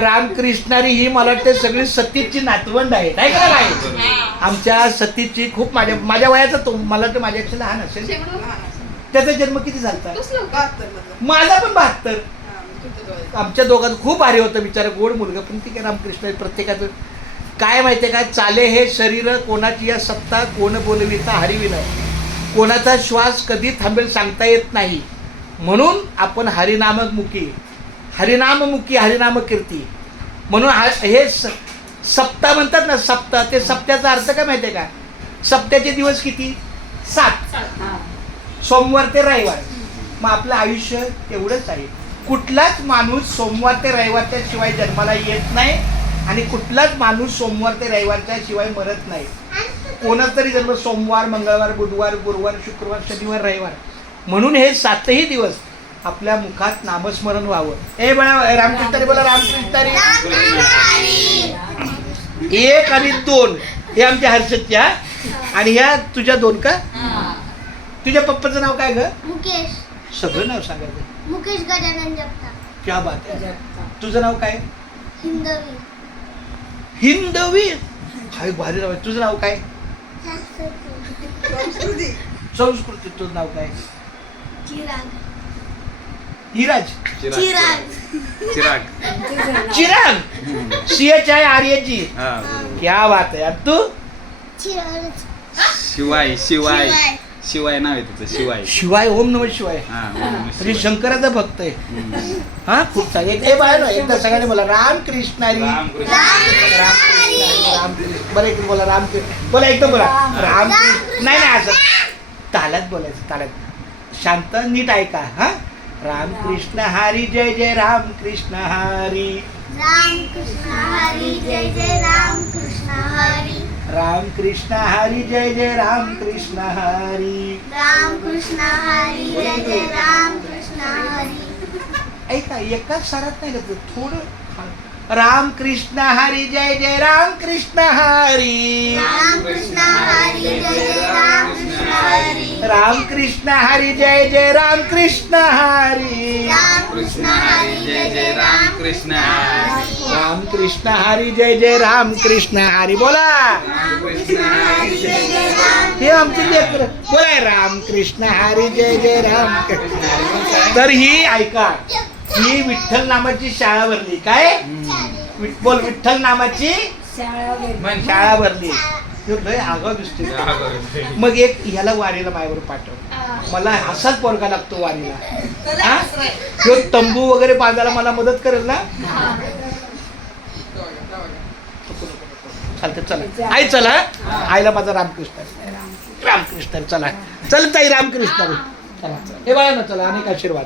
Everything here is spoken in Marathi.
रामकृष्णारी ही मला वाटते सगळी सतीची नातवंड आहे काय का काय. आमच्या सतीची खूप माझ्या वयाचा तो मला वाटतं माझ्यापेक्षा लहान असेल. त्याचा जन्म किती झाला? माझा पण 72. आमच्या दोघांत खूप भारी होतं बिचारा गोड मुलगा. पण ठीक आहे रामकृष्ण प्रत्येकाचं काय माहिती आहे काय. चाले हे शरीर कोणाची या सत्ता कोण बोलविता हरिविन. कोणाचा श्वास कधी थांबेल सांगता येत नाही. म्हणून आपण हरिनाममुखी हरिनाम कीर्ती म्हणून हे सप्ताह म्हणतात ना. सप्ताह ते सप्त्याचा अर्थ काय माहिती आहे का. सप्त्याचे दिवस किती 7. सोमवार ते रविवार. मग आपलं आयुष्य एवढंच आहे. कुठलाच माणूस सोमवार ते रविवारच्या शिवाय जन्माला येत नाही आणि कुठलाच माणूस सोमवार ते रविवारच्या शिवाय मरत नाही. कोणाचा तरी जन्म सोमवार मंगळवार बुधवार गुरुवार शुक्रवार शनिवार रविवार. म्हणून हे 7ही दिवस आपल्या मुखात नामस्मरण व्हावं. हे बळा रामकृष्ण बोला रामकृष्ण. 1 आणि 2 हे आमच्या हर्षदच्या आणि ह्या तुझ्या 2 का. तुझ्या पप्पाचं नाव काय ग. मुकेश. सगळं नाव सांगायचं. मुकेश गजानन जगताप. क्या बात आहे. तुझं नाव काय. हिंदवी. हिंदवी. हाय भारी नाव आहे. तुझं नाव काय. संस्कृती. तुझं नाव काय. चिराग. हिराज. चिराग. चिराग. CHIRAG. क्या बात आहे. तू. शिवाय नाव आहे त्याचं. शिवाय. ओम नमः शिवाय. म्हणजे शंकराचा भक्त आहे. हा खूप चांगलं. हे बाहेर एकदा सगळ्यांनी बोला रामकृष्ण हरी. रामकृष्ण. बरं एक बोला रामकृष्ण. बोला एकदम बोला रामकृष्ण. नाही असं तालात बोलायचं. तालात शांत नीट ऐका. हा रामकृष्ण हरी जय जय रामकृष्ण हरी. रामकृष्ण हरी जय जय रामकृष्ण हरी. रामकृष्ण हरी जय जय रामकृष्ण हरी. रामकृष्ण हरी जय जय रामकृष्ण हरी. ऐका एकाच सारात नाही का थोडं. रामकृष्ण हरी जय जय रामकृष्ण हरी. रामकृष्ण हरी जय जय रामकृष्ण हरी. रामकृष्ण हरी जय जय रामकृष्ण हरी. रामकृष्ण हरी जय जय रामकृष्ण हरी. रामकृष्ण हरी जय जय रामकृष्ण हरी. बोला हे आमचं लेकर. बोला रामकृष्ण हरी जय जय रामकृष्ण हरी. तर ही ऐका ही विठ्ठल नामाची शाळा भरली. काय बोल विठ्ठल नामाची शाळा भरली. लय आगाव दिसते. मग एक ह्याला वारीला मायावर पाठव. मला असाच पोरगा लागतो वारीला. हा ह्यो तंबू वगैरे बांधायला मला मदत करेल ना. चालतं चला आई चला. आईला माझा रामकृष्ण चला. चल ताई रामकृष्ण चला. हे बाळा ना चला. अनेक आशीर्वाद.